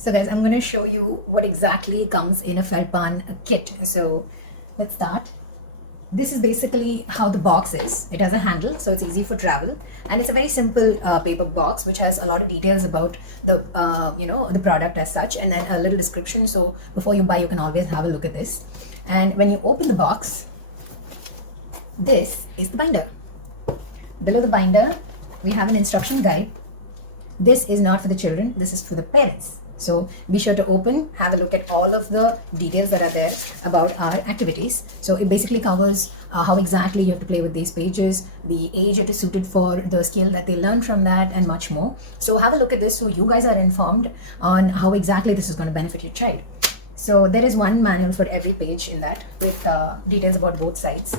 So guys, I'm going to show you what exactly comes in a FeltBarn kit. So let's start. This is basically how the box is. It has a handle, so it's easy for travel, and it's a very simple paper box which has a lot of details about the the product as such, and then a little description. So before you buy, you can always have a look at this. And when you open the box, this is the binder. Below the binder, we have an instruction guide. This is not for the children, this is for the parents. So be sure to open, have a look at all of the details that are there about our activities. So it basically covers how exactly you have to play with these pages, the age it is suited for, the skill that they learn from that, and much more. So have a look at this so you guys are informed on how exactly this is going to benefit your child. So there is one manual for every page in that with details about both sides.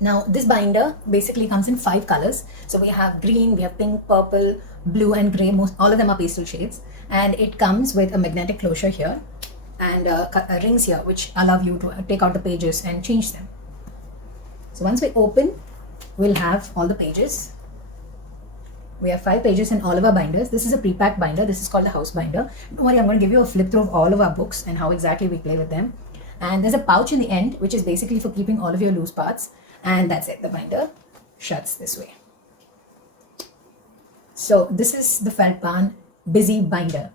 Now this binder basically comes in 5 colors. So we have green, we have pink, purple, blue and gray. All of them are pastel shades, and it comes with a magnetic closure here and rings here which allow you to take out the pages and change them. So once we open, we'll have all the pages. We have 5 pages in all of our binders. This is a pre-packed binder. This is called the house binder. Don't worry, I'm going to give you a flip through of all of our books and how exactly we play with them. And there's a pouch in the end which is basically for keeping all of your loose parts. And that's it. The binder shuts this way. So this is the FeltBarn Busy Binder.